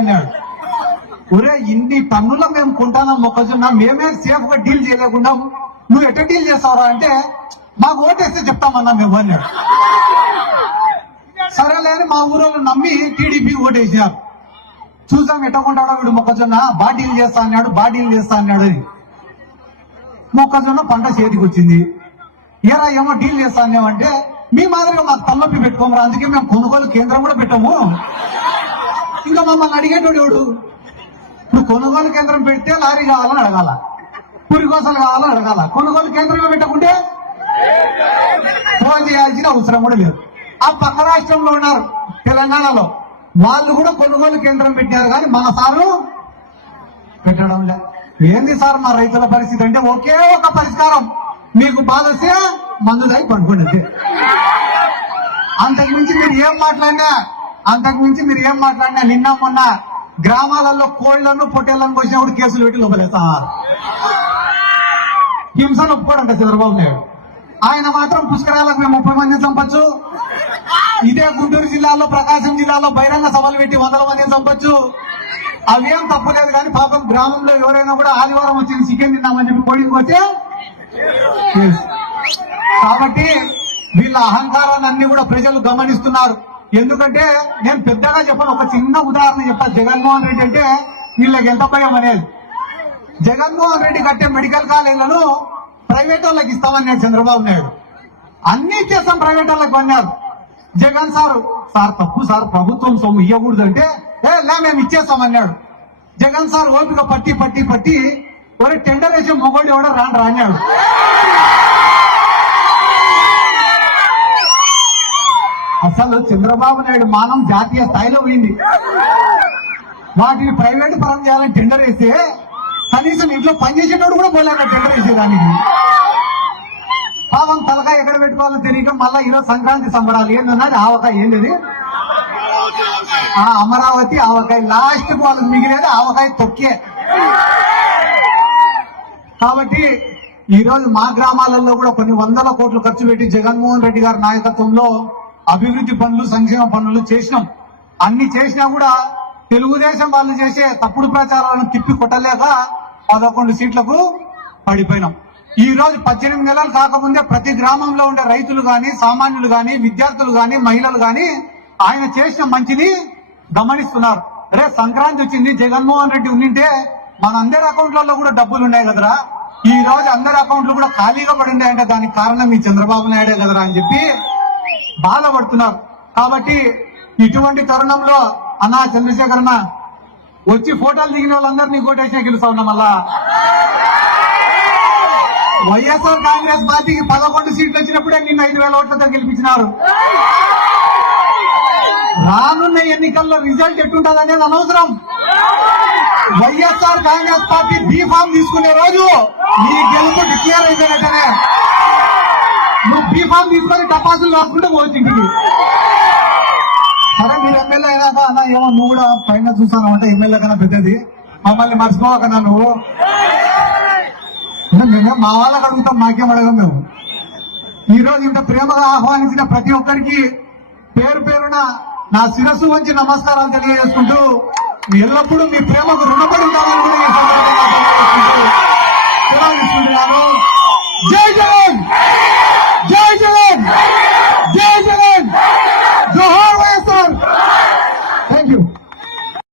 అన్నాడు. ఒరే ఇన్ని టన్నుల మేము కొంటాం మొక్కజొన్న, మేమే సేఫ్ గా డీల్ చేయలేకుండా నువ్వు ఎట్లా డీల్ చేస్తావరా అంటే మాకు ఓటేస్తే చెప్తామన్నా మేము అన్నాడు. సరేలే అని మా ఊరోళ్ళు నమ్మి టీడీపీ ఓటేసారు. చూసాం ఎట్లా కొంటాడో వీడు మొక్కజొన్న, బాగా డీల్ చేస్తా అన్నాడు. మొక్కజొన్న పంట చేతికి వచ్చింది. ఏరా ఏమో డీల్ చేస్తా అన్నామంటే మీ మాదిరిగా మాకు తలనొప్పి పెట్టుకోమరా, అందుకే మేము కొనుగోలు కేంద్రం కూడా పెట్టాము. ఇంకా మమ్మల్ని అడిగేటోడు ఎవడు? ఇప్పుడు కొనుగోలు కేంద్రం పెడితే లారీ కావాలని అడగాల, పురికోసలు కావాలని అడగాల. కొనుగోలు కేంద్రమే పెట్టకుంటే ఫోన్ చేయాల్సిన అవసరం కూడా లేదు. ఆ పక్క రాష్ట్రంలో ఉన్నారు తెలంగాణలో, వాళ్ళు కూడా కొనుగోలు కేంద్రం పెట్టారు, కానీ మన సారు పెట్టడం లేదు. ఏంది సార్ మా రైతుల పరిస్థితి అంటే ఒకే ఒక పరిష్కారం, మీకు బాధ వస్తే మందు దాయి పడుకోండి. అంతకుమించి మీరు ఏం మాట్లాడినా నిన్న మొన్న గ్రామాలలో కోళ్లను పొట్టేళ్లను కోసినప్పుడు కేసులు పెట్టి లోపలేస్తారు. హింసను ఒప్పుకోడంట చంద్రబాబు నాయుడు. ఆయన మాత్రం పుష్కరాలకు మేము 30 మందిని చంపొచ్చు, ఇదే గుంటూరు జిల్లాలో ప్రకాశం జిల్లాలో బహిరంగ సభలు పెట్టి 100 మందిని చంపొచ్చు, అవేం తప్పలేదు. కానీ పాపం గ్రామంలో ఎవరైనా కూడా ఆదివారం వచ్చింది చికెన్ తిన్నామని చెప్పి కోడికి వస్తే, కాబట్టి వీళ్ళ అహంకారాన్ని అన్ని కూడా ప్రజలు గమనిస్తున్నారు. ఎందుకంటే నేను పెద్దగా చెప్పను, ఒక చిన్న ఉదాహరణ చెప్పాను. జగన్మోహన్ రెడ్డి అంటే వీళ్ళకి ఎంత భయం అనేది. జగన్మోహన్ రెడ్డి కట్టే మెడికల్ కాలేజీలను ప్రైవేట్ వాళ్ళకి ఇస్తామన్నాడు చంద్రబాబు నాయుడు. అన్ని ఇచ్చేస్తాం ప్రైవేట్ వాళ్ళకి అన్నారు. జగన్ సార్ తప్పు సార్, ప్రభుత్వం సొమ్ము ఇవ్వకూడదు అంటే మేము ఇచ్చేస్తామన్నాడు. జగన్ సార్ ఓపిక పట్టి ఒరే టెండర్ వేసే మొగోడు ఎవడో రాన్నాడు. అసలు చంద్రబాబు నాయుడు మానం జాతీయ స్థాయిలో పోయింది. వాటిని ప్రైవేట్ పరం చేయాలని టెండర్ వేస్తే కనీసం ఇంట్లో పనిచేసేటోడు కూడా పోలేక టెండర్ వేసేదానికి. పాపం తలకాయ ఎక్కడ పెట్టుకోవాలో తెలియక మళ్ళా ఈరోజు సంక్రాంతి సంబరాలు ఏంటన్నది ఆవకాయ ఏంటది, అమరావతి ఆవకాయ, లాస్ట్ కు వాళ్ళకి మిగిలేదు ఆవకాయ తొక్కే. కాబట్టి ఈ రోజు మా గ్రామాలలో కూడా కొన్ని 100 కోట్లు ఖర్చు పెట్టి జగన్మోహన్ రెడ్డి గారి నాయకత్వంలో అభివృద్ధి పనులు, సంక్షేమ పనులు చేసినాం. అన్ని చేసినా కూడా తెలుగుదేశం వాళ్ళు చేసే తప్పుడు ప్రచారాలను తిప్పి కొట్టలేక 11 సీట్లకు పడిపోయినాం. ఈ రోజు 18 నెలలు కాకముందే ప్రతి గ్రామంలో ఉండే రైతులు గాని, సామాన్యులు గాని, విద్యార్థులు గాని, మహిళలు గాని ఆయన చేసిన మంచిని గమనిస్తున్నారు. రే సంక్రాంతి వచ్చింది, జగన్మోహన్ రెడ్డి ఉండింటే మన అందరి అకౌంట్లలో కూడా డబ్బులు ఉన్నాయి కదరా, ఈ రోజు అందరి అకౌంట్లు కూడా ఖాళీగా పడి ఉన్నాయంటే దానికి కారణం ఈ చంద్రబాబు నాయుడే కదరా అని చెప్పి బాధపడుతున్నారు. కాబట్టి ఇటువంటి తరుణంలో అన్నా చంద్రశేఖర్ అన్న వచ్చి ఫోటోలు దిగిన వాళ్ళందరినీ కోటేసినా గెలుస్తా ఉన్నా. మళ్ళా వైఎస్ఆర్ కాంగ్రెస్ పార్టీకి 11 సీట్లు వచ్చినప్పుడే నిన్న 5,000 ఓట్లతో గెలిపించినారు. రానున్న ఎన్నికల్లో రిజల్ట్ ఎట్టుంటది అనేది అనవసరం. వైఎస్ఆర్ కాంగ్రెస్ పార్టీ బీఫామ్ తీసుకునే రోజు నీ గెలుపు డిక్లేర్ అయిపోయినట్టనే. నువ్వు బీఫామ్ తీసుకొని టపాసులు రాసుకుంటే పోవచ్చు ఇంటికి. సరే మీరు ఎమ్మెల్యే అయినాక అన్న ఏమో నువ్వు కూడా పైన చూస్తాను అంటే ఎమ్మెల్యే కన్నా పెద్దది, మమ్మల్ని మర్చిపోకన్నా నువ్వు. మేము మా వాళ్ళకి అడుగుతాం, మాకేం అడగం. మేము ఈ రోజు ఇంత ప్రేమగా ఆహ్వానించిన ప్రతి ఒక్కరికి పేరు పేరున నా శిరస్సు వంచి నమస్కారాలు తెలియజేసుకుంటూ ఎల్లప్పుడూ మీ ప్రేమకు రుణపడి ఉంటామని కూడా